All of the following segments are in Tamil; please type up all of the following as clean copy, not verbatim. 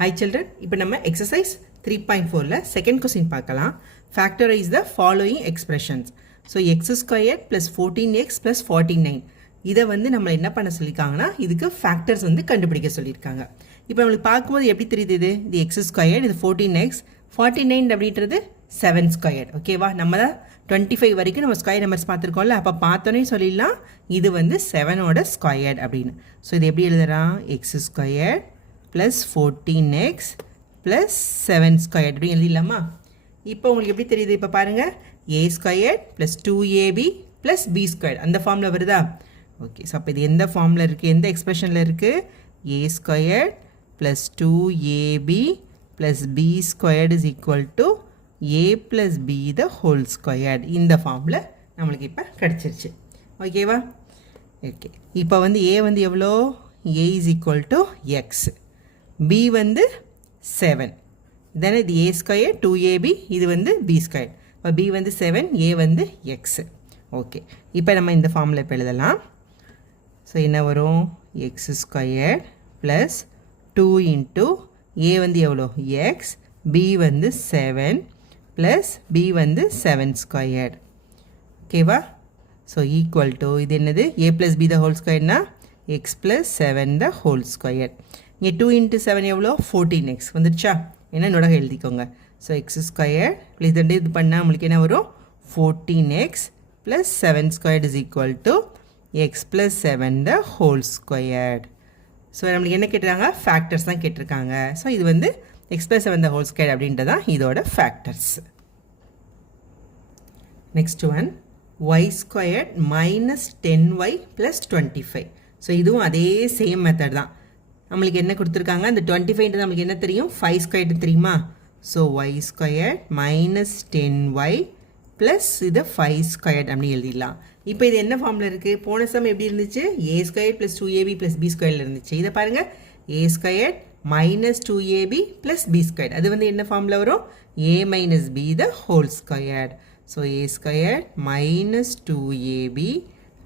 Hi children, இப்போ நம்ம exercise 3.4ல second question பார்க்கலாம். Factorize the following expressions. So x squared plus 14x plus 49. இதை வந்து நம்ம என்ன பண்ண சொல்லியிருக்காங்கன்னா இதுக்கு factors வந்து கண்டுபிடிக்க சொல்லியிருக்காங்க. இப்போ நம்மளுக்கு பார்க்கும்போது எப்படி தெரியுது இது x squared, இது 14x, 49 அப்படின்றது 7 squared. ஓகேவா, நம்ம தான் 25 வரைக்கும் நம்ம ஸ்கொயர் நம்பர்ஸ் பார்த்துருக்கோம்ல, அப்போ பார்த்தோன்னே சொல்லிடலாம் இது வந்து 7ஓட ஸ்கொயர்ட் அப்படின்னு. ஸோ இது எப்படி எழுதுறான், x squared plus 14x plus 7 squared அப்படின்னு எழுதிடலாமா. இப்போ உங்களுக்கு எப்படி தெரியுது, இப்போ பாருங்கள் a squared plus 2ab plus b squared அந்த ஃபார்மில் வருதா. ஓகே, ஸோ அப்போ இது எந்த ஃபார்மில் இருக்குது, எந்த எக்ஸ்பிரஷனில் இருக்குது, a squared plus 2ab plus b squared is equal to a plus b the whole squared. இந்த ஃபார்மில் நம்மளுக்கு இப்போ கிடச்சிருச்சு. ஓகேவா, ஓகே. இப்போ வந்து a வந்து எவ்வளோ, a is equal to x, b வந்து 7, தென் இது a ஸ்கொயர் 2ab, இது வந்து b ஸ்கொயர். இப்போ b வந்து 7, a வந்து x. ஓகே, இப்போ நம்ம இந்த ஃபார்மில் இப்போ எழுதலாம். ஸோ என்ன வரும், X square plus 2 into a வந்து எவ்வளோ x, b வந்து 7 ப்ளஸ் b வந்து 7 ஸ்கொயர்ட். ஓகேவா, ஸோ ஈக்குவல் டு இது என்னது, a plus b the whole ஸ்கொயர்னா x plus 7 the whole square. இங்கே 2 இன்ட்டு 7 எவ்வளோ 14x வந்துடுச்சா, என்ன நோட எழுதிக்கோங்க. ஸோ எக்ஸ் ஸ்கொயர் ப்ளஸ் இது பண்ணால் நம்மளுக்கு என்ன வரும், 14x plus 7 squared is equal to X plus 7 the whole squared. So நம்மளுக்கு என்ன கேட்டிருக்காங்க, ஃபேக்டர்ஸ் தான் கேட்டிருக்காங்க. ஸோ இது வந்து x plus 7 the whole square அப்படின்றது தான் இதோட factors. Next one, y squared minus 10y plus 25. So இதுவும் அதே சேம் மெத்தட் தான். நம்மளுக்கு என்ன கொடுத்துருக்காங்க, அந்த 25 நம்மளுக்கு என்ன தெரியும், 5 ஸ்கொயர்டு தெரியுமா. So y squared minus 10y plus இது 5 ஸ்கொயர்ட் அப்படி எழுதிடலாம். இப்போ இது என்ன ஃபார்மில் இருக்குது, போன சம் எப்படி இருந்துச்சு, a squared plus 2ab plus b ஸ்கொயரில் இருந்துச்சு. இதை பாருங்கள், a squared minus 2ab plus b squared, அது வந்து என்ன ஃபார்மில் வரும், a minus b the whole squared. So a squared minus 2ab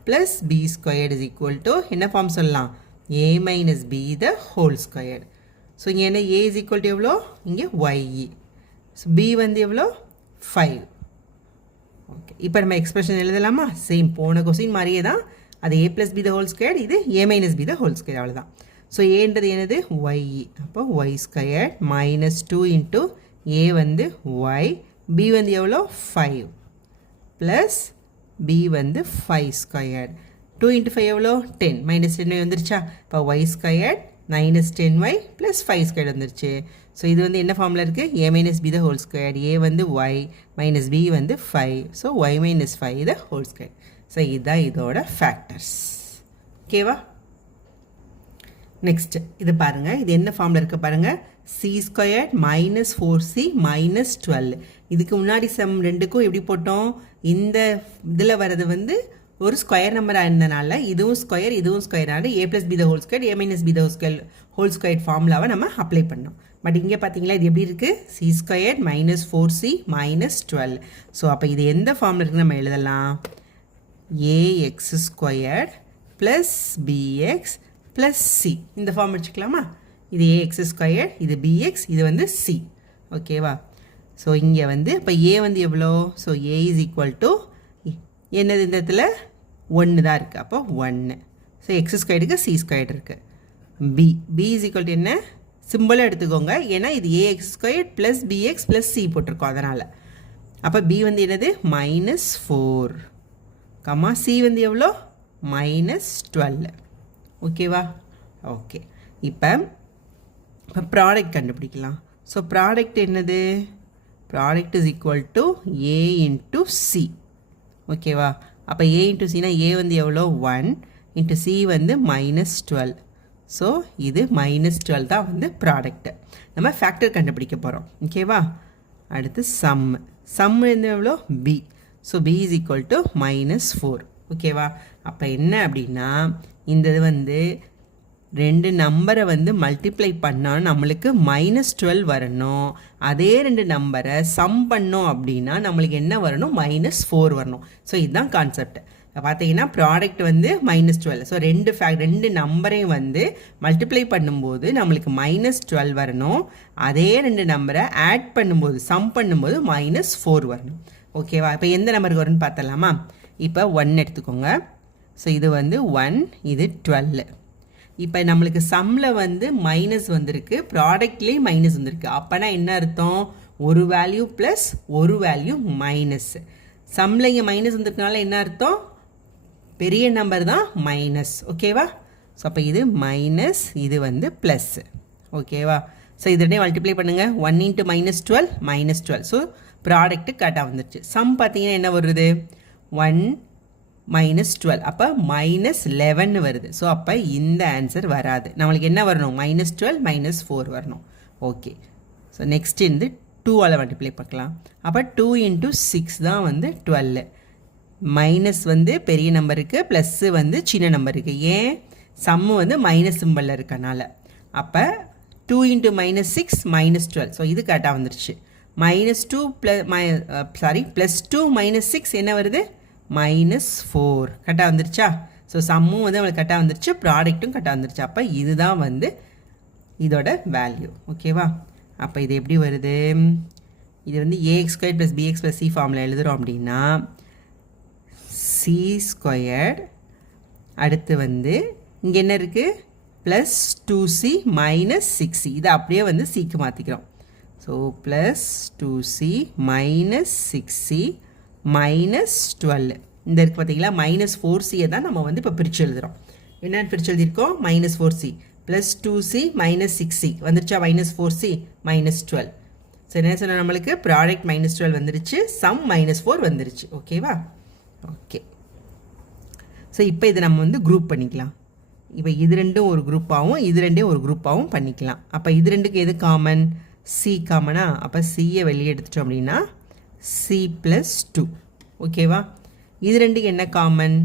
plus b squared is equal to என்ன ஃபார்ம் சொல்லலாம், a minus b the whole squared. So இங்கே என்ன, a is equal to எவ்வளோ, இங்கே y. ஸோ b வந்து எவ்வளோ 5. ஓகே, இப்போ நம்ம எக்ஸ்பிரஷன் எழுதலாமா, சேம் போன கொஸ்டின் மாதிரியே தான். அது a plus b the whole squared, இது a minus b the whole squared, அவ்வளோதான். ஸோ ஏன்றது என்னது y, அப்போ y squared minus 2 into a வந்து y, b வந்து எவ்வளோ 5 ப்ளஸ் b வந்து 5 ஸ்கொயர்ட். 2 இன்ட்டு 5 எவ்வளோ 10, மைனஸ் 10y வந்துருச்சா. இப்போ y squared minus 10y plus 5 squared வந்துருச்சு. ஸோ இது வந்து என்ன ஃபார்மில் இருக்குது, a minus b the whole squared, a வந்து y மைனஸ் b வந்து 5, so y minus 5 the whole squared. So இதுதான் இதோட ஃபேக்டர்ஸ். ஓகேவா, நெக்ஸ்ட் இது பாருங்கள், இது என்ன ஃபார்மில் இருக்க பாருங்கள், C squared minus 4c minus 12. இதுக்கு முன்னாடி சம் ரெண்டுக்கும் எப்படி போட்டோம், இந்த இதில் வர்றது வந்து ஒரு ஸ்கொயர் நம்பராக இருந்தனால இதுவும் ஸ்கொயர் இதுவும் ஸ்கொயரான a plus B the whole square, a minus B the whole square ஃபார்முலாவை நம்ம அப்ளை பண்ணோம். பட் இங்கே பார்த்தீங்களா இது எப்படி இருக்குது, C squared minus 4c minus 12. So அப்போ இது எந்த ஃபார்மில் இருக்குன்னு நம்ம எழுதலாம், ax squared plus bx plus C, இந்த ஃபார்ம் வச்சுக்கலாமா. இது ax ஸ்கொயர், இது bx, இது வந்து c. ஓகேவா, ஸோ இங்கே வந்து இப்போ a வந்து எவ்வளோ, so a is equal to என்னது, இந்த இடத்துல 1 தான் இருக்குது, அப்போ 1. ஸோ எக்ஸ் ஸ்கொயருக்கு சி ஸ்கொயர் இருக்குது. b இஸ் ஈக்குவல் டு என்ன, சிம்பிளாக எடுத்துக்கோங்க, ஏன்னா இது ax square plus bx plus C போட்டிருக்கோம் அதனால். அப்போ b வந்து என்னது மைனஸ் 4, கம்மா சி வந்து எவ்வளோ மைனஸ் 12. ஓகேவா, ஓகே. இப்போ ப்ராடக்ட் கண்டுபிடிக்கலாம். ஸோ ப்ராடக்ட் என்னது, product is equal to A into C. ஓகேவா, அப்போ ஏ இன்ட்டு சினா ஏ வந்து எவ்வளோ 1 இன்ட்டு சி வந்து மைனஸ் 12. ஸோ இது மைனஸ் 12 தான் வந்து ப்ராடக்ட்டு. நம்ம ஃபேக்டர் கண்டுபிடிக்க போகிறோம். ஓகேவா, அடுத்து சம் வந்து எவ்வளோ B. So B is equal to minus 4. ஓகேவா, அப்போ என்ன அப்படின்னா இந்த இது வந்து ரெண்டு நம்பரை வந்து மல்டிப்ளை பண்ணால் நம்மளுக்கு மைனஸ் 12 வரணும். அதே ரெண்டு நம்பரை சம் பண்ணோம் அப்படின்னா நம்மளுக்கு என்ன வரணும், மைனஸ் 4 வரணும். ஸோ இதுதான் கான்செப்ட். பார்த்தீங்கன்னா ப்ராடக்ட் வந்து -12. ஸோ ரெண்டு நம்பரையும் வந்து மல்டிப்ளை பண்ணும்போது நம்மளுக்கு -12 வரணும். அதே ரெண்டு நம்பரை ஆட் பண்ணும்போது சம் பண்ணும்போது -4 வரணும். ஓகேவா? இப்போ எந்த நம்பருக்கு வரும்னு பார்த்தலாமா? இப்போ 1 எடுத்துக்கோங்க. ஸோ இது வந்து 1, இது 12. இப்போ நம்மளுக்கு சம்மில் வந்து மைனஸ் வந்திருக்கு, ப்ராடக்ட்லேயும் மைனஸ் வந்திருக்கு. அப்போனா என்ன அர்த்தம்? ஒரு வேல்யூ ப்ளஸ் ஒரு வேல்யூ மைனஸ். சம்மில் இங்கே மைனஸ் வந்திருக்கனால என்ன அர்த்தம்? பெரிய நம்பர் தான் மைனஸ். ஓகேவா? ஸோ அப்போ இது மைனஸ், இது வந்து ப்ளஸ். ஓகேவா? ஸோ இதனே மல்டிப்ளை பண்ணுங்கள். 1 × -12 -12. ஸோ ப்ராடக்ட்டு கரெக்டாக வந்துடுச்சு. சம் பார்த்தீங்கன்னா என்ன வருது? 1 -12. அப்போ -11 வருது. ஸோ அப்போ இந்த ஆன்சர் வராது. நம்மளுக்கு என்ன வரணும்? -12 -4 வரணும். ஓகே. ஸோ நெக்ஸ்ட் வந்து 2ஆல் மல்டிப்ளை பார்க்கலாம். அப்போ 2 × 6 தான் வந்து 12. மைனஸ் வந்து பெரிய நம்பருக்கு, ப்ளஸ்ஸு வந்து சின்ன நம்பருக்கு. ஏன்? சம்மு வந்து மைனஸ் சிம்பிளில் இருக்கனால. அப்போ 2 × -6 -12. ஸோ இது கரெக்டாக வந்துருச்சு. -2 +2 -6 என்ன வருது? -4. கரெக்டாக வந்துருச்சா? ஸோ சம்மும் வந்து நம்மளுக்கு கரெக்டாக வந்துருச்சு, ப்ராடக்ட்டும் கரெக்டாக வந்துருச்சு. அப்போ இதுதான் வந்து இதோட வேல்யூ. ஓகேவா? அப்போ இது எப்படி வருது? இது வந்து ax² + bx + c ஃபார்மில் எழுதுகிறோம் அப்படின்னா c², அடுத்து வந்து இங்கே என்ன இருக்குது? +2c - 6c. இதை அப்படியே வந்து சிக்கு மாற்றிக்கிறோம். So +2c - 6c -12. இந்த இருக்குது பார்த்தீங்களா? -4c தான் நம்ம வந்து இப்போ பிரித்து எழுதுகிறோம். என்னென்னு பிரித்து எழுதியிருக்கோம்? -4c +2c - 6c வந்துருச்சா? -4c -12. ஸோ என்ன சொன்னால் நம்மளுக்கு ப்ராடக்ட் -12 வந்துருச்சு, சம் -4 வந்துருச்சு. ஓகேவா? ஓகே. ஸோ இப்போ இதை நம்ம வந்து குரூப் பண்ணிக்கலாம். இப்போ இது ரெண்டும் ஒரு குரூப்பாகவும் இது ரெண்டையும் ஒரு குரூப்பாகவும் பண்ணிக்கலாம். அப்போ இது ரெண்டுக்கு எது காமன்? சி காமனா? அப்போ சியை வெளியே எடுத்துட்டோம் அப்படின்னா c + 2. ஓகேவா? இது ரெண்டுக்கு என்ன காமன்?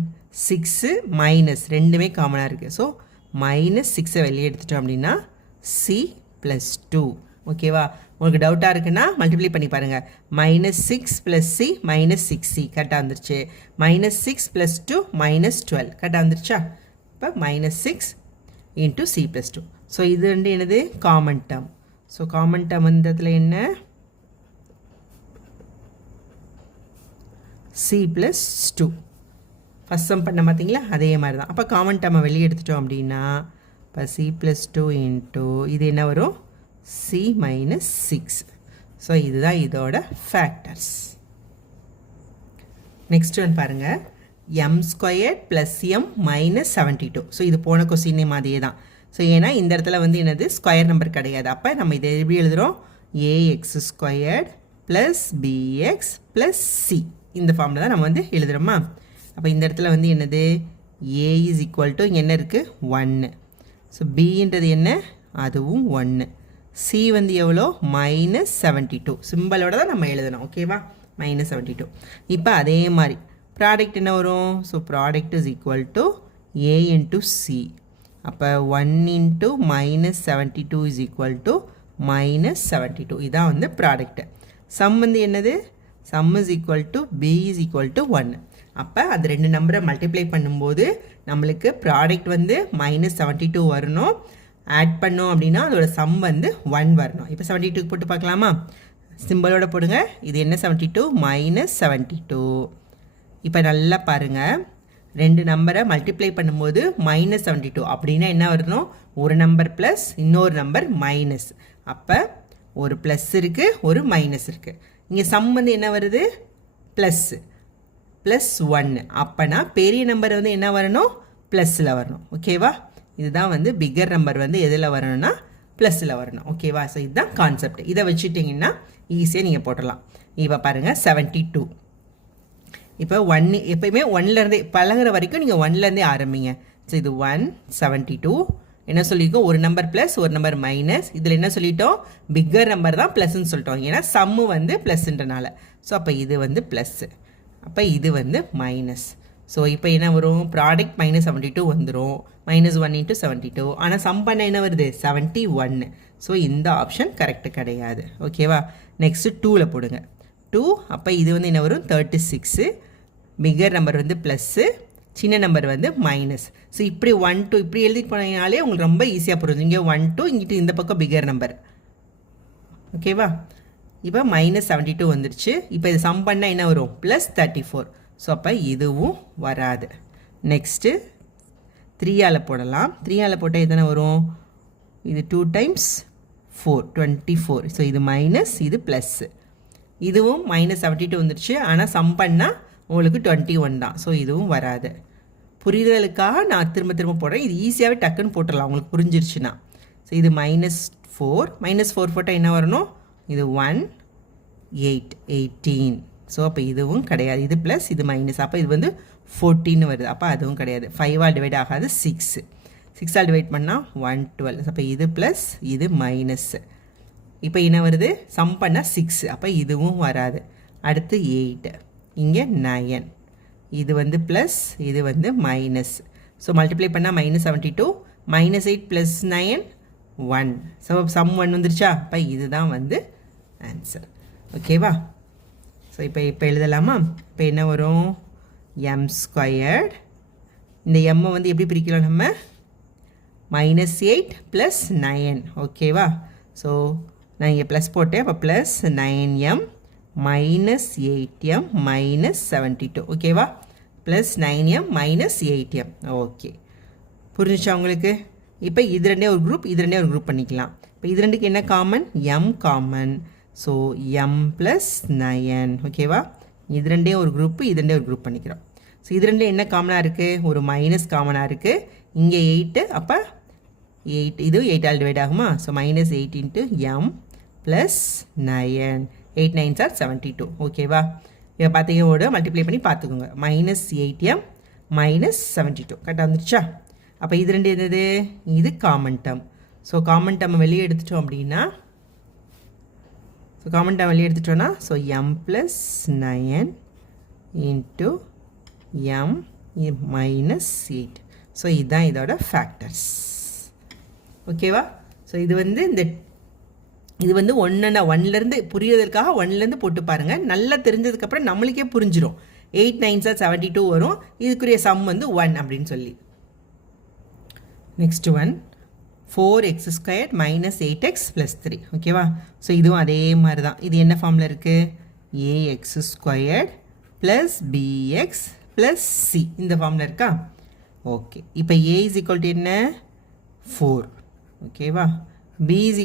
6 மைனஸ் ரெண்டுமே காமனாக இருக்குது. ஸோ -6 வெளியே எடுத்துட்டோம் அப்படின்னா c + 2. ஓகேவா? உங்களுக்கு டவுட்டாக இருக்குன்னா மல்டிப்ளை பண்ணி பாருங்கள். -6 + c -6c கரெக்டாக வந்துருச்சு. -6 + 2 -12 கரெக்டாக வந்துருச்சா? இப்போ -6 × c + 2. ஸோ இது ரெண்டு என்னது? Common term. So common term இந்த இடத்துல என்ன? c + 2. ஃபஸ்ட் சம் பண்ண பார்த்தீங்களா? அதே மாதிரி தான். அப்போ காமன் டேர்மை வெளியே எடுத்துட்டோம் அப்படின்னா இப்போ c + 2 × இது என்ன வரும்? c - 6. ஸோ இதுதான் இதோட ஃபேக்டர்ஸ். நெக்ஸ்ட் ஒன் பாருங்கள். m² + m - 72. ஸோ இது போன கொஸ்டினே மாதிரியே தான். ஸோ ஏன்னா இந்த இடத்துல வந்து என்னது? ஸ்கொயர் நம்பர் கிடையாது. அப்போ நம்ம இதை எப்படி எழுதுகிறோம்? ax² + bx + c. இந்த ஃபார்மில் தான் நம்ம வந்து எழுதுகிறோமா? அப்போ இந்த இடத்துல வந்து என்னது? a = இங்கே என்ன இருக்குது? 1. ஸோ bன்றது என்ன? அதுவும் 1. c வந்து எவ்வளோ? -72. சிம்பிளோட தான் நம்ம எழுதணும். ஓகேவா? -72. இப்போ அதே மாதிரி ப்ராடக்ட் என்ன வரும்? So product is equal to a × c. அப்போ 1 × -72 இஸ் ஈக்குவல் டு -72. இதான் வந்து ப்ராடக்ட். சம் வந்து என்னது? Some is equal to b is equal to 1. அப்போ அந்த ரெண்டு நம்பரை மல்டிப்ளை பண்ணும்போது நம்மளுக்கு ப்ராடக்ட் வந்து -72 வரணும். ஆட் பண்ணோம் அப்படின்னா அதோட சம் வந்து 1 வரணும். இப்போ 72 போட்டு பார்க்கலாமா? சிம்பிளோட போடுங்க. இது என்ன? 72 -72. இப்போ நல்லா பாருங்கள். ரெண்டு நம்பரை மல்டிப்ளை பண்ணும்போது -72 அப்படின்னா என்ன வரணும்? ஒரு நம்பர் ப்ளஸ் இன்னொரு நம்பர் மைனஸ். அப்போ ஒரு ப்ளஸ் இருக்குது, ஒரு மைனஸ் இருக்குது. இங்கே சம் வந்து என்ன வருது? +1. அப்போனா பெரிய நம்பர் வந்து என்ன வரணும்? ப்ளஸில் வரணும். ஓகேவா? இதுதான் வந்து பிக்கர் நம்பர் வந்து எதில் வரணும்னா ப்ளஸில் வரணும். ஓகேவா? ஸோ இதுதான் கான்செப்ட். இதை வச்சுட்டிங்கன்னா ஈஸியாக நீங்கள் போட்டலாம். இப்போ பாருங்கள் 72. இப்போ 1 எப்போயுமே 1லேருந்தே பழகிற வரைக்கும் நீங்கள் 1லேருந்தே ஆரம்பிங்க. ஸோ இது 1 72 என்ன சொல்லியிருக்கோம்? ஒரு நம்பர் ப்ளஸ் ஒரு நம்பர் மைனஸ். இதில் என்ன சொல்லிட்டோம்? பிக்கர் நம்பர் தான் ப்ளஸ்ன்னு சொல்லிட்டோம். ஏன்னா சம்மு வந்து ப்ளஸ்ன்றனால. ஸோ அப்போ இது வந்து ப்ளஸ்ஸு, அப்போ இது வந்து மைனஸ். ஸோ இப்போ என்ன வரும்? ப்ராடக்ட் -72 வந்துடும். -1 × 72. ஆனால் சம் பண்ண என்ன வருது? 71. ஸோ இந்த ஆப்ஷன் கரெக்டு கிடையாது. ஓகேவா? நெக்ஸ்ட்டு 2ல் போடுங்க. 2 அப்போ இது வந்து என்ன வரும்? 36 பிகர் நம்பர் வந்து ப்ளஸ்ஸு, சின்ன நம்பர் வந்து மைனஸ். ஸோ இப்படி 1 2 இப்படி எழுதி போனீங்கனாலே உங்களுக்கு ரொம்ப ஈஸியாக புரியுது. இங்கே 1 2 இங்கிட்டு இந்த பக்கம் பிகர் நம்பர். ஓகேவா? இப்போ -72 வந்துடுச்சு. இப்போ இது சம் பண்ணால் என்ன வரும்? +34. ஸோ அப்போ இதுவும் வராது. நெக்ஸ்ட்டு 3ஆல் போடலாம். 3ஆல் போட்டால் எத்தனை வரும்? இது 2 டைம்ஸ் 4 24. ஸோ இது மைனஸ், இது ப்ளஸ்ஸு. இதுவும் -72 வந்துடுச்சு. ஆனால் சம் பண்ணால் உங்களுக்கு 21 தான். ஸோ இதுவும் வராது. புரிதலுக்காக நான் திரும்ப திரும்ப போடுறேன். இது ஈஸியாகவே டக்குன்னு போட்டுடலாம் உங்களுக்கு புரிஞ்சிருச்சுன்னா. ஸோ இது -4 -4 போட்டால் என்ன வரணும்? இது 1 8 18. ஸோ அப்போ இதுவும் கிடையாது. இது ப்ளஸ், இது மைனஸ். அப்போ இது வந்து 14 வருது. அப்போ அதுவும் கிடையாது. 5ஆல் டிவைட் ஆகாது. 6ஆல் டிவைட் பண்ணால் 112. அப்போ இது ப்ளஸ், இது மைனஸ். இப்போ என்ன வருது? சம் பண்ணால் 6. அப்போ இதுவும் வராது. அடுத்து 8, இங்கே 9. இது வந்து ப்ளஸ், இது வந்து மைனஸ். ஸோ மல்டிப்ளை பண்ணால் -72 -8 + 9 1. ஸோ சம் 1 வந்துருச்சா? அப்போ இதுதான் வந்து ஆன்சர். ஓகேவா? ஸோ இப்போ எழுதலாமா? இப்போ என்ன வரும்? m². இந்த எம்மை வந்து எப்படி பிரிக்கலாம் நம்ம? -8 + 9. ஓகேவா? ஸோ நான் இங்கே ப்ளஸ் போட்டேன். அப்போ +9m -8m -72. ஓகேவா? +9m -8m. ஓகே, புரிஞ்சிச்சா உங்களுக்கு? இப்போ இது ரெண்டே ஒரு குரூப், இது ரெண்டே ஒரு குரூப் பண்ணிக்கலாம். இப்போ இது ரெண்டுக்கு என்ன common? m common. So m + 9. ஓகேவா? இது ரெண்டே ஒரு குரூப்பு, இது ரெண்டே ஒரு குரூப் பண்ணிக்கிறோம். ஸோ இது ரெண்டு என்ன காமனாக இருக்குது? ஒரு மைனஸ் காமனாக இருக்குது. இங்கே 8, அப்போ 8, இது 8ஆல் டிவைட் ஆகுமா? So -8 × m + 9. 8 9s are 72. ஓகேவா? இதை பார்த்தீங்க மல்டிப்ளை பண்ணி பார்த்துக்கோங்க. -8m -72 கரெக்டாக வந்துடுச்சா? அப்போ இது ரெண்டு என்னது? இது காமன் டேர்ம். ஸோ காமன் டேர்மை வெளியே எடுத்துட்டோம் அப்படின்னா, ஸோ m + 9 × m -8. ஸோ இதுதான் இதோட ஃபேக்டர்ஸ். ஓகேவா? ஸோ இது வந்து ஒன்றுலேருந்து புரியறதுக்காக 1லேருந்து போட்டு பாருங்கள். நல்லா தெரிஞ்சதுக்கப்புறம் நம்மளுக்கே புரிஞ்சிடும். 8 9s are 72 வரும். இதுக்குரிய சம் வந்து 1 அப்படின்னு சொல்லி. Next one 4x² - 8x + 3. ஓகேவா? ஸோ இதுவும் அதே மாதிரி தான். இது என்ன ஃபார்மில் இருக்குது? ax² + bx + c. இந்த ஃபார்மில் இருக்கா? ஓகே. இப்போ a = என்ன? 4. ஓகேவா? b =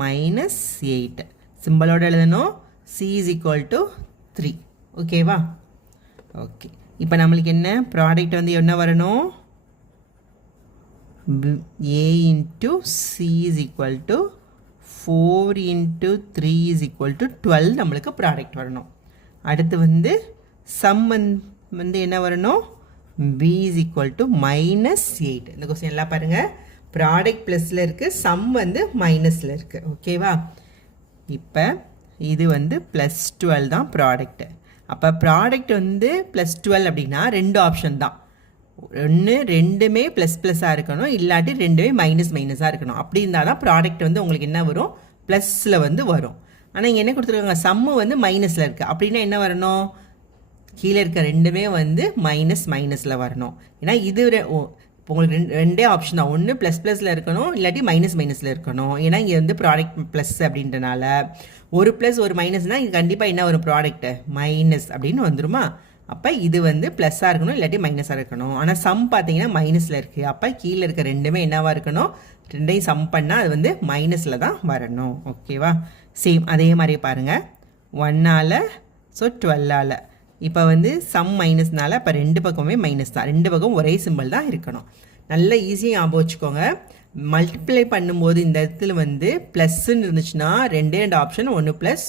-8. சிம்பிளோடு எழுதணும். c = 3. ஓகேவா? ஓகே. இப்போ நம்மளுக்கு என்ன ப்ராடக்ட் வந்து என்ன வரணும்? a × c = 4 × 3 = 12 நம்மளுக்கு ப்ராடக்ட் வரணும். அடுத்து வந்து சம் வந்து என்ன வரணும்? b = -8. இந்த கொஸ்டின் எல்லாம் பாருங்கள். ப்ராடக்ட் ப்ளஸில் இருக்குது, சம் வந்து மைனஸில் இருக்குது. ஓகேவா? இப்போ இது வந்து +12 தான் ப்ராடக்ட்டு. அப்போ ப்ராடக்ட் வந்து +12 அப்படின்னா 2 ஆப்ஷன் தான். ஒன்று ரெண்டுமே ++ஆக இருக்கணும், இல்லாட்டி ரெண்டுமே -−ஆக இருக்கணும். அப்படி இருந்தால் தான் ப்ராடக்ட் வந்து உங்களுக்கு என்ன வரும்? ப்ளஸில் வந்து வரும். ஆனால் இங்கே என்ன கொடுத்துருக்காங்க? சம்மு வந்து மைனஸில் இருக்குது. அப்படின்னா என்ன வரணும்? கீழே இருக்க ரெண்டுமே வந்து மைனஸில் வரணும். ஏன்னா இது இப்போ உங்களுக்கு ரெண்டே ஆப்ஷன் தான். ஒன்று ++ல் இருக்கணும், இல்லாட்டி -−ல் இருக்கணும். ஏன்னா இங்கே வந்து ப்ராடக்ட் ப்ளஸ் அப்படின்றனால ஒரு ப்ளஸ் ஒரு மைனஸ்னால் இது கண்டிப்பாக என்ன வரும்? ப்ராடக்ட்டு மைனஸ் அப்படின்னு வந்துருமா? அப்போ இது வந்து ப்ளஸ்ஸாக இருக்கணும், இல்லாட்டி மைனஸாக இருக்கணும். ஆனால் சம் பார்த்தீங்கன்னா மைனஸில் இருக்குது. அப்போ கீழே இருக்க ரெண்டுமே என்னவாக இருக்கணும்? ரெண்டையும் சம் பண்ணால் அது வந்து மைனஸில் தான் வரணும். ஓகேவா? சேம் அதே மாதிரி பாருங்கள். 1ஆல், ஸோ 12ஆல். இப்போ வந்து சம் மைனஸ்னால இப்போ ரெண்டு பக்கமே மைனஸ் தான். ரெண்டு பக்கம் ஒரே சிம்பிள் தான் இருக்கணும். நல்ல ஈஸியாக ஞாபகம் வச்சுக்கோங்க. மல்டிப்ளை பண்ணும்போது இந்த இடத்துல வந்து ப்ளஸ்ன்னு இருந்துச்சுன்னா ரெண்டு ஆப்ஷன், ஒன்று ப்ளஸ்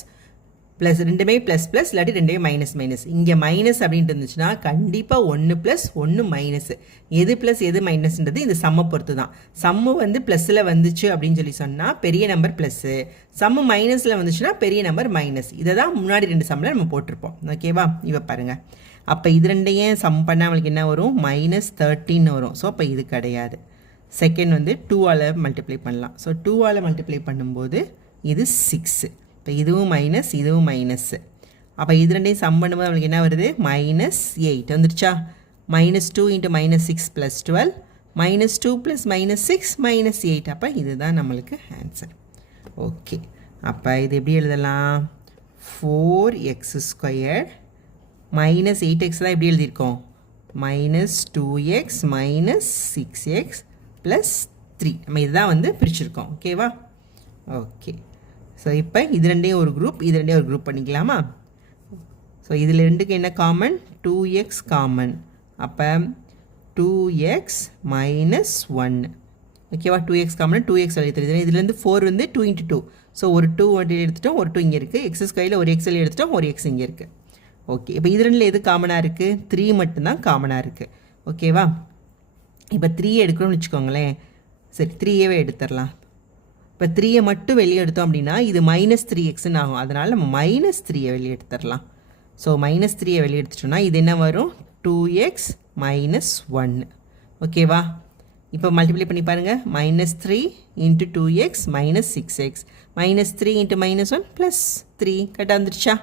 ரெண்டுமே ப்ளஸ் இல்லாட்டி ரெண்டுமே மைனஸ். இங்கே மைனஸ் அப்படின்ட்டு இருந்துச்சுன்னா கண்டிப்பாக ஒன்று ப்ளஸ் ஒன்று மைனஸ். எது ப்ளஸ் எது மைனஸ்ன்றது இந்த சம்மை பொறுத்து தான். சம்மு வந்து ப்ளஸில் வந்துச்சு அப்படின்னு சொல்லி சொன்னால் பெரிய நம்பர் ப்ளஸ்ஸு, சம்மு மைனஸில் வந்துச்சுன்னா பெரிய நம்பர் மைனஸ். இதை தான் முன்னாடி ரெண்டு சம்மில் நம்ம போட்டிருப்போம். ஓகேவா? இப்போ பாருங்கள். அப்போ இது ரெண்டையும் சம் பண்ணால் நம்மளுக்கு என்ன வரும்? -13 வரும். ஸோ அப்போ இது கிடையாது. செகண்ட் வந்து 2ஆல் மல்டிப்ளை பண்ணலாம். ஸோ 2ஆல் மல்டிப்ளை பண்ணும்போது இது 6. இப்போ இதுவும் மைனஸ், இதுவும் மைனஸ்ஸு. அப்போ இது ரெண்டையும் சம் பண்ணும்போது நம்மளுக்கு என்ன வருது -8 வந்துருச்சா. -2 × -6 + 12 -2 + -6 -8. அப்போ இதுதான் நம்மளுக்கு ஆன்சர். ஓகே, அப்போ இது எப்படி எழுதலாம்? 4x² -8x தான் எப்படி எழுதியிருக்கோம்? -2x -6x + 3. நம்ம இதுதான் வந்து பிரிச்சுருக்கோம். ஓகேவா? ஓகே, ஸோ இப்போ இது ரெண்டையும் ஒரு குரூப், இது ரெண்டையும் ஒரு குரூப் பண்ணிக்கலாமா? ஸோ இதில் ரெண்டுக்கு என்ன காமன்? 2x common. அப்போ 2x - 1. ஓகேவா? 2x காமன், 2x வெளியே தெரியுது. இதுலேருந்து 4 வந்து 2 × 2. ஸோ ஒரு 2 வெளியே எடுத்துட்டோம், ஒரு 2 இங்கே இருக்குது. x² ஒரு x வெளியே எடுத்துட்டோம், ஒரு x இங்கே இருக்குது. ஓகே, இப்போ இது ரெண்டில் எது காமனாக இருக்குது? 3 மட்டும்தான் காமனாக இருக்குது. ஓகேவா? இப்போ 3 எடுக்கணும்னு வச்சுக்கோங்களேன். சரி, 3யவே எடுத்துடலாம். இப்போ 3யை மட்டும் வெளியே எடுத்தோம் அப்படின்னா இது -3xன்னு ஆகும். அதனால் நம்ம -3யை வெளியே எடுத்துடலாம். ஸோ -3யை வெளியே எடுத்துட்டோம்னா இது என்ன வரும்? 2x - 1. ஓகேவா? இப்போ மல்டிப்ளை பண்ணி பாருங்கள். -3 × 2x - 6x -3 × -1 + 3. கரெக்டாக வந்துருச்சா?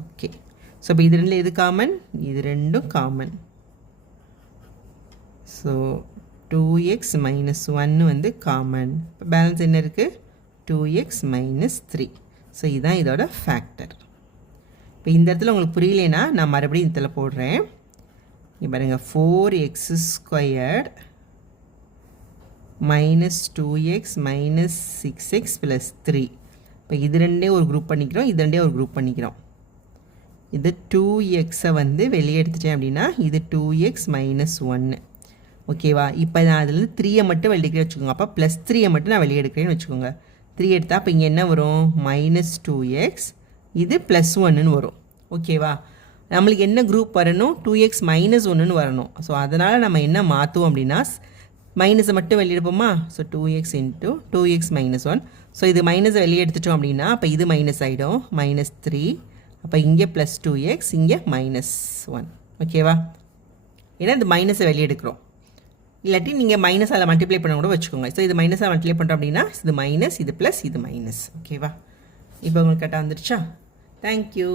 ஓகே, ஸோ இப்போ இது ரெண்டில் எது காமன்? இது ரெண்டும் காமன். ஸோ 2x - 1 வந்து காமன். இப்போ பேலன்ஸ் என்ன இருக்குது? 2x - 3. ஸோ இதுதான் இதோட ஃபேக்டர். இப்போ இந்த இடத்துல உங்களுக்கு புரியலைன்னா நான் மறுபடியும் இந்த இடத்துல போடுறேன். இங்கே பாருங்கள், 4x² -2x - 6x + 3. இப்போ இது ரெண்டே ஒரு குரூப் பண்ணிக்கிறோம், இது ரெண்டே ஒரு குரூப் பண்ணிக்கிறோம். இது 2xஐ வந்து வெளியே எடுத்துட்டேன் அப்படின்னா இது 2x - 1. ஓகேவா? இப்போ நான் அதில் 3யை மட்டும் வெளியே எடுக்கிறேன் வச்சுக்கோங்க. அப்போ +3யை மட்டும் நான் வெளியே எடுக்கிறேன்னு வச்சுக்கோங்க. 3 எடுத்தால் இப்போ இங்கே என்ன வரும்? -2x. இது +1ன்னு வரும். ஓகேவா? நம்மளுக்கு என்ன குரூப் வரணும்? 2x - 1ன்னு வரணும். ஸோ அதனால் நம்ம என்ன மாற்றுவோம் அப்படின்னா மைனஸை மட்டும் வெளியே எடுப்போமா? So 2x × 2x - 1. ஸோ இது மைனஸை வெளியே எடுத்துட்டோம் அப்படின்னா அப்போ இது மைனஸ் ஆகிடும், -3. அப்போ இங்கே +2x, இங்கே -1. ஓகேவா? ஏன்னா இந்த மைனஸை வெளியே எடுக்கிறோம். இல்லாட்டி நீங்கள் மைனஸ் அதில் மல்டிப்ளை பண்ண கூட வச்சுக்கோங்க. ஸோ இது மைனஸாக மல்டிப்ளை பண்ணுறோம் அப்படின்னா இது மைனஸ், இது ப்ளஸ், இது மைனஸ். ஓகேவா? இப்போ உங்களுக்கு கரெக்டாக வந்துருச்சா? தேங்க்யூ.